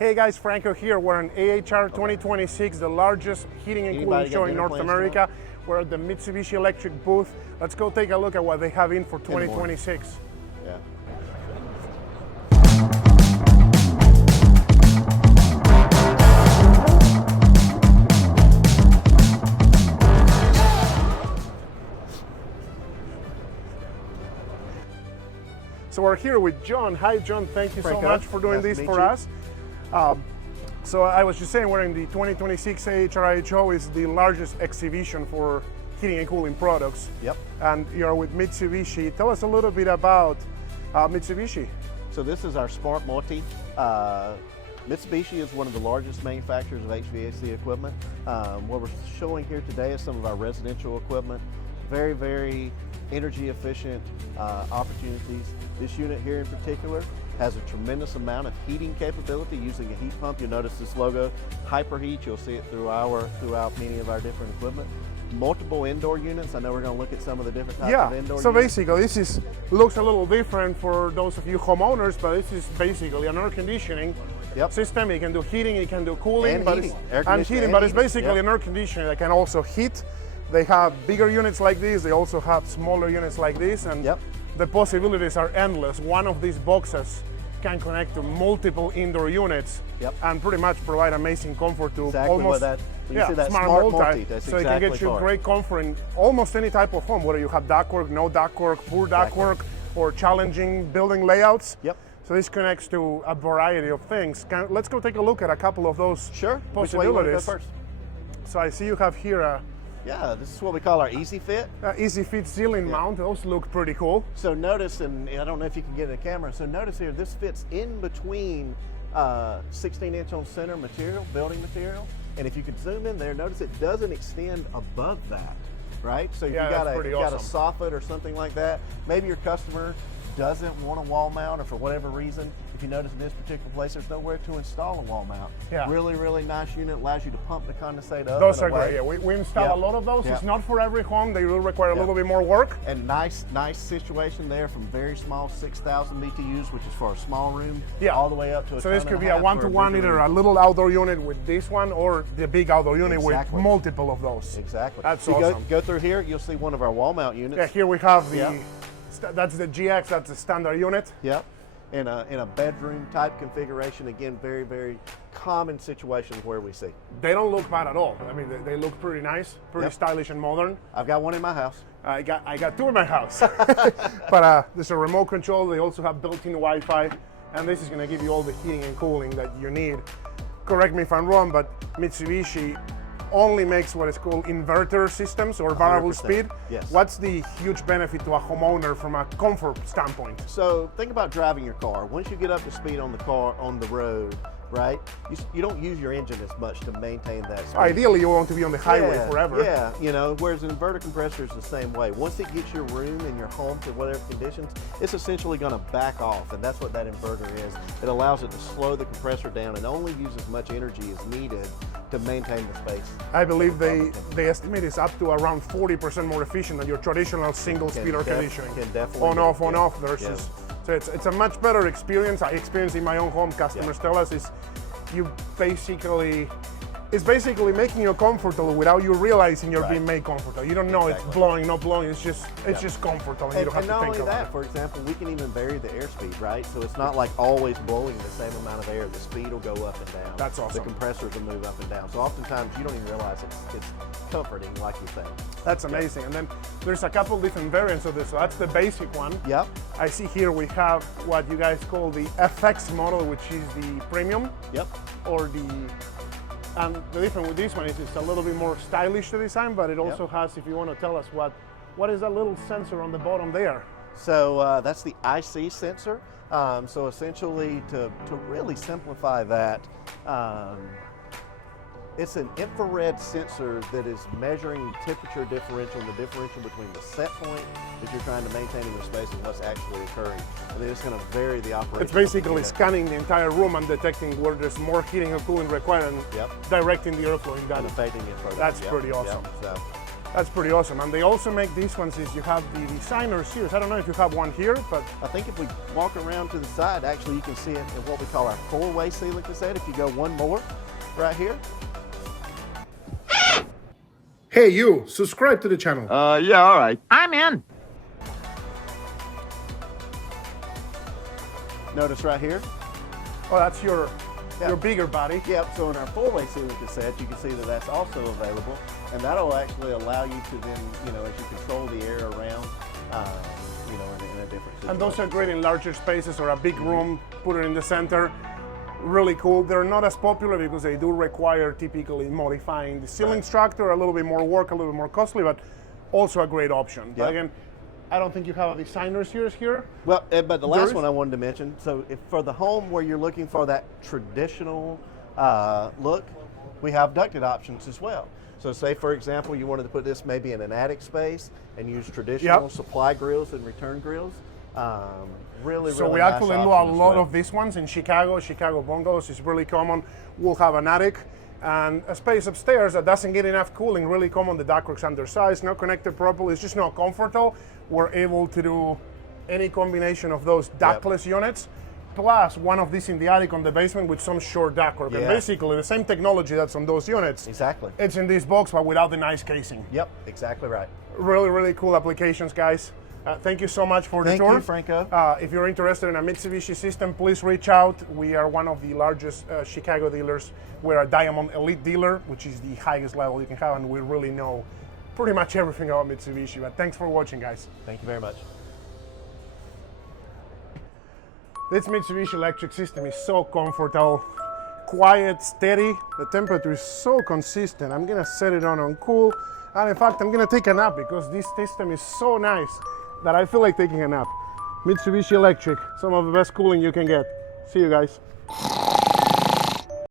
Hey guys, Franco here. We're on AHR 2026, the largest heating and cooling show in North America. We're at the Mitsubishi Electric booth. Let's go take a look at what they have in for 2026. Yeah. So we're here with John. Hi John, thank you so much for doing this for us. So I was just saying we're in the 2026 AHR show. Is the largest exhibition for heating and cooling products. Yep. And you're with Mitsubishi. Tell us a little bit about Mitsubishi. So this is our Smart Multi. Mitsubishi is one of the largest manufacturers of HVAC equipment. What we're showing here today is some of our residential equipment. Very, very energy efficient opportunities. This unit here in particular has a tremendous amount of heating capability using a heat pump. You'll notice this logo, Hyperheat. You'll see it throughout many of our different equipment. Multiple indoor units. I know we're going to look at some of the different types of indoor units. So basically this looks a little different for those of you homeowners, but this is basically an air conditioning system. It can do heating, it can do cooling, and heating, but it's basically an air conditioner that can also heat. They have bigger units like this, they also have smaller units like this, and the possibilities are endless. One of these boxes can connect to multiple indoor units and pretty much provide amazing comfort to almost smart multi. So it can get you great comfort in almost any type of home, whether you have ductwork, no ductwork, poor ductwork, or challenging building layouts. So this connects to a variety of things. Let's go take a look at a couple of those possibilities. Which way you want to go first? So I see you have here a this is what we call our Easy Fit. Easy Fit ceiling mount. Those look pretty cool. So notice, and I don't know if you can get in the camera, so notice here, this fits in between 16-inch on center material, building material. And if you could zoom in there, notice it doesn't extend above that, right? So if you got a soffit or something like that, maybe your customer doesn't want a wall mount, or for whatever reason, if you notice in this particular place, there's nowhere to install a wall mount. Really, really nice unit. Allows you to pump the condensate up. Those are great. We install a lot of those. It's not for every home. They will require a little bit more work. And nice situation there from very small 6,000 BTUs, which is for a small room, all the way up to a So this could be a one-to-one, either a little outdoor unit with this one or the big outdoor unit with multiple of those. Exactly. That's awesome. Go through here, you'll see one of our wall mount units. Yeah, here we have that's the GX, that's the standard unit. Yep. In a bedroom type configuration, again, very, very common situations where we see. They don't look bad at all. I mean, they look pretty nice, pretty stylish and modern. I've got one in my house. I got two in my house. But there's a remote control. They also have built-in Wi-Fi, and this is going to give you all the heating and cooling that you need. Correct me if I'm wrong, but Mitsubishi only makes what is called inverter systems or variable speed. Yes. What's the huge benefit to a homeowner from a comfort standpoint? So think about driving your car. Once you get up to speed on the car, on the road, right? You don't use your engine as much to maintain that speed. Ideally, you want to be on the highway forever. Yeah, you know, whereas an inverter compressor is the same way. Once it gets your room and your home to whatever conditions, it's essentially going to back off, and that's what that inverter is. It allows it to slow the compressor down and only use as much energy as needed to maintain the space. I believe they estimate it's up to around 40% more efficient than your traditional single-speed air conditioning. On off versus. So it's a much better experience. I experience in my own home. Customers tell us it's basically making you comfortable without you realizing you're being made comfortable. You don't know it's blowing, not blowing. It's just comfortable, and you don't have to think about it. And not only that, for example, we can even vary the airspeed, right? So it's not like always blowing the same amount of air. The speed will go up and down. That's awesome. The compressors will move up and down. So oftentimes you don't even realize it's comforting, like you're saying. That's amazing. And then there's a couple different variants of this. So that's the basic one. Yep. I see here we have what you guys call the FX model, which is the premium. Yep. Or and the difference with this one is it's a little bit more stylish to design, but it also has, if you want to tell us what is that little sensor on the bottom there? So that's the IC sensor. So essentially, to really simplify that, it's an infrared sensor that is measuring the temperature differential, the differential between the set point that you're trying to maintain in the space and what's actually occurring. And then it's going to vary the operation. It's basically scanning the entire room and detecting where there's more heating or cooling required and directing the airflow in that. And affecting it further. That's pretty awesome. So That's pretty awesome. And they also make these ones is you have the designer series. I don't know if you have one here, but I think if we walk around to the side, actually you can see it in what we call our four-way ceiling cassette. If you go one more right here. hey, you, subscribe to the channel. Yeah, all right. I'm in. Notice right here. Oh, that's your bigger body. Yep, so in our four-way ceiling cassette, you can see that that's also available, and that'll actually allow you to then, you know, as you control the air around, you know, in a different situation. And those are great in larger spaces or a big room, put it in the center. Really cool. They're not as popular because they do require typically modifying the ceiling structure, a little bit more work, a little bit more costly, but also a great option. But again, I don't think you have a designer series here. Well, but the last one I wanted to mention, so if for the home where you're looking for that traditional look, we have ducted options as well. So say, for example, you wanted to put this maybe in an attic space and use traditional supply grills and return grills. Really So we nice actually do a option as lot well. of these ones in Chicago. Chicago bungalows is really common. We'll have an attic and a space upstairs that doesn't get enough cooling, really common. The ductwork's undersized, not connected properly, it's just not comfortable. We're able to do any combination of those ductless units, plus one of these in the attic on the basement with some short ductwork. And basically the same technology that's on those units. Exactly. It's in this box, but without the nice casing. Yep, exactly right. Really, really cool applications, guys. Thank you so much for the tour. Thank you, Franco. If you're interested in a Mitsubishi system, please reach out. We are one of the largest Chicago dealers. We're a Diamond Elite dealer, which is the highest level you can have, and we really know pretty much everything about Mitsubishi. But thanks for watching, guys. Thank you very much. This Mitsubishi electric system is so comfortable, quiet, steady. The temperature is so consistent. I'm gonna set it on cool. And in fact, I'm gonna take a nap because this system is so nice that I feel like taking a nap. Mitsubishi Electric, some of the best cooling you can get. See you guys.